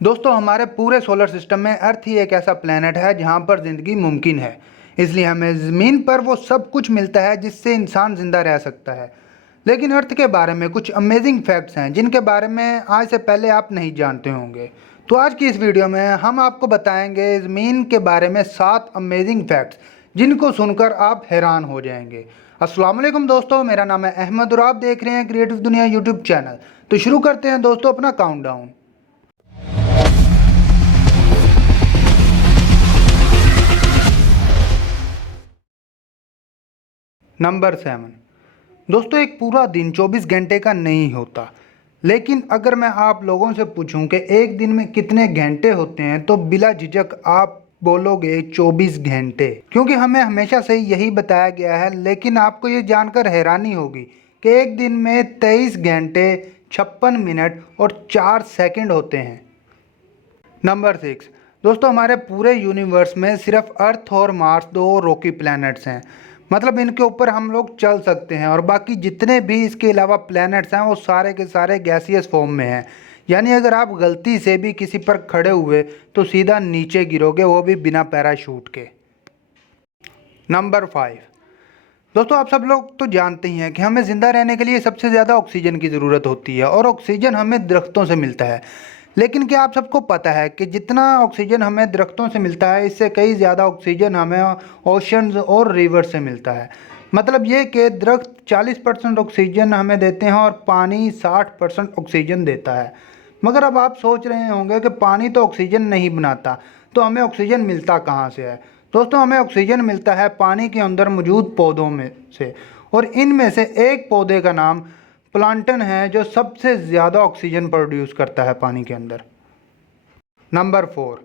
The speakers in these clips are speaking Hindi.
दोस्तों हमारे पूरे सोलर सिस्टम में अर्थ ही एक ऐसा प्लेनेट है जहाँ पर ज़िंदगी मुमकिन है। इसलिए हमें ज़मीन पर वो सब कुछ मिलता है जिससे इंसान ज़िंदा रह सकता है। लेकिन अर्थ के बारे में कुछ अमेजिंग फैक्ट्स हैं जिनके बारे में आज से पहले आप नहीं जानते होंगे। तो आज की इस वीडियो में हम आपको बताएंगे ज़मीन के बारे में 7 अमेजिंग फैक्ट्स जिनको सुनकर आप हैरान हो जाएंगे। अस्सलाम वालेकुम दोस्तों, मेरा नाम है अहमद और आप देख रहे हैं क्रिएटिव दुनिया यूट्यूब चैनल। तो शुरू करते हैं दोस्तों अपना काउंटडाउन। नंबर 7। दोस्तों एक पूरा दिन 24 घंटे का नहीं होता, लेकिन अगर मैं आप लोगों से पूछूं कि एक दिन में कितने घंटे होते हैं तो बिला झिझक आप बोलोगे 24 घंटे, क्योंकि हमें हमेशा से यही बताया गया है। लेकिन आपको ये जानकर हैरानी होगी कि एक दिन में 23 घंटे 56 मिनट और 4 सेकंड होते हैं। नंबर 6। दोस्तों हमारे पूरे यूनिवर्स में सिर्फ अर्थ और मार्स दो रॉकी प्लैनेट्स हैं, मतलब इनके ऊपर हम लोग चल सकते हैं, और बाकी जितने भी इसके अलावा प्लैनेट्स हैं वो सारे के सारे गैसियस फॉर्म में हैं। यानी अगर आप गलती से भी किसी पर खड़े हुए तो सीधा नीचे गिरोगे, वो भी बिना पैराशूट के। नंबर 5। दोस्तों आप सब लोग तो जानते ही हैं कि हमें ज़िंदा रहने के लिए सबसे ज़्यादा ऑक्सीजन की ज़रूरत होती है, और ऑक्सीजन हमें दरख्तों से मिलता है। लेकिन क्या आप सबको पता है कि जितना ऑक्सीजन हमें दरख्तों से मिलता है, इससे कई ज़्यादा ऑक्सीजन हमें ओशंस और रिवर से मिलता है। मतलब ये कि दरख्त 40% ऑक्सीजन हमें देते हैं और पानी 60% ऑक्सीजन देता है। मगर अब आप सोच रहे होंगे कि पानी तो ऑक्सीजन नहीं बनाता, तो हमें ऑक्सीजन मिलता कहाँ से है। दोस्तों हमें ऑक्सीजन मिलता है पानी के अंदर मौजूद पौधों में से, और इनमें से एक पौधे का नाम प्लांटन है जो सबसे ज़्यादा ऑक्सीजन प्रोड्यूस करता है पानी के अंदर। नंबर 4।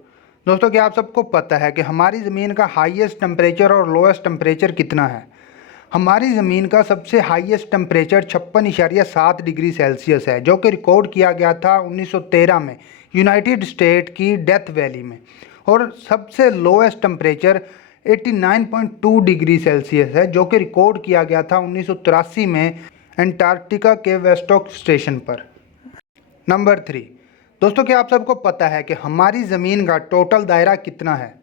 दोस्तों क्या आप सबको पता है कि हमारी ज़मीन का हाईएस्ट टेम्परेचर और लोएस्ट टेम्परेचर कितना है। हमारी ज़मीन का सबसे हाईएस्ट टेम्परेचर 56.7 डिग्री सेल्सियस है, जो कि रिकॉर्ड किया गया था 1913 में यूनाइटेड स्टेट की डेथ वैली में। और सबसे लोएस्ट टेम्परेचर 89.2 डिग्री सेल्सियस है, जो कि रिकॉर्ड किया गया था 1983 में अंटार्कटिका के वेस्टोक स्टेशन पर। नंबर 3। दोस्तों क्या आप सबको पता है कि हमारी ज़मीन का टोटल दायरा कितना है।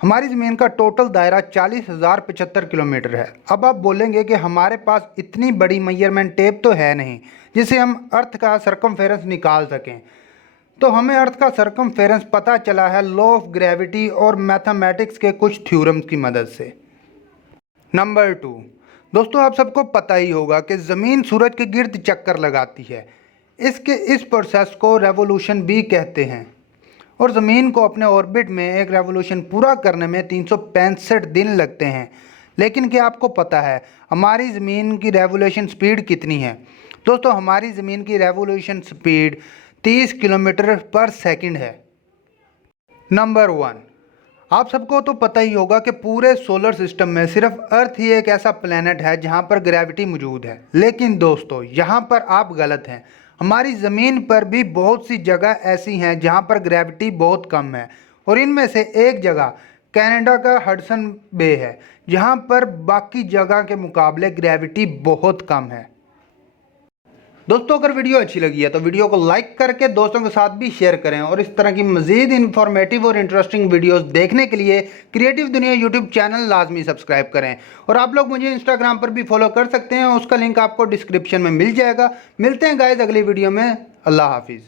हमारी ज़मीन का टोटल दायरा 40,075 किलोमीटर है। अब आप बोलेंगे कि हमारे पास इतनी बड़ी मेजरमेंट टेप तो है नहीं जिससे हम अर्थ का सरकमफेरेंस निकाल सकें। तो हमें अर्थ का सरकमफेरेंस पता चला है लॉ ऑफ ग्रेविटी और मैथमेटिक्स के कुछ थ्योरम्स की मदद से। नंबर 2। दोस्तों आप सबको पता ही होगा कि ज़मीन सूरज के गिर्द चक्कर लगाती है। इस प्रोसेस को रेवोल्यूशन भी कहते हैं, और ज़मीन को अपने ऑर्बिट में एक रेवोल्यूशन पूरा करने में 365 दिन लगते हैं। लेकिन क्या आपको पता है हमारी ज़मीन की रेवोल्यूशन स्पीड कितनी है। दोस्तों हमारी ज़मीन की रेवोल्यूशन स्पीड 30 किलोमीटर पर सेकंड है। नंबर 1। आप सबको तो पता ही होगा कि पूरे सोलर सिस्टम में सिर्फ अर्थ ही एक ऐसा प्लेनेट है जहां पर ग्रेविटी मौजूद है। लेकिन दोस्तों यहां पर आप गलत हैं। हमारी ज़मीन पर भी बहुत सी जगह ऐसी हैं जहां पर ग्रेविटी बहुत कम है, और इनमें से एक जगह कनाडा का हडसन बे है, जहां पर बाकी जगह के मुकाबले ग्रेविटी बहुत कम है। दोस्तों अगर वीडियो अच्छी लगी है तो वीडियो को लाइक करके दोस्तों के साथ भी शेयर करें, और इस तरह की मज़ीद इन्फॉर्मेटिव और इंटरेस्टिंग वीडियोस देखने के लिए क्रिएटिव दुनिया यूट्यूब चैनल लाजमी सब्सक्राइब करें। और आप लोग मुझे इंस्टाग्राम पर भी फॉलो कर सकते हैं, उसका लिंक आपको डिस्क्रिप्शन में मिल जाएगा। मिलते हैं गाइस अगली वीडियो में। अल्लाह हाफिज़।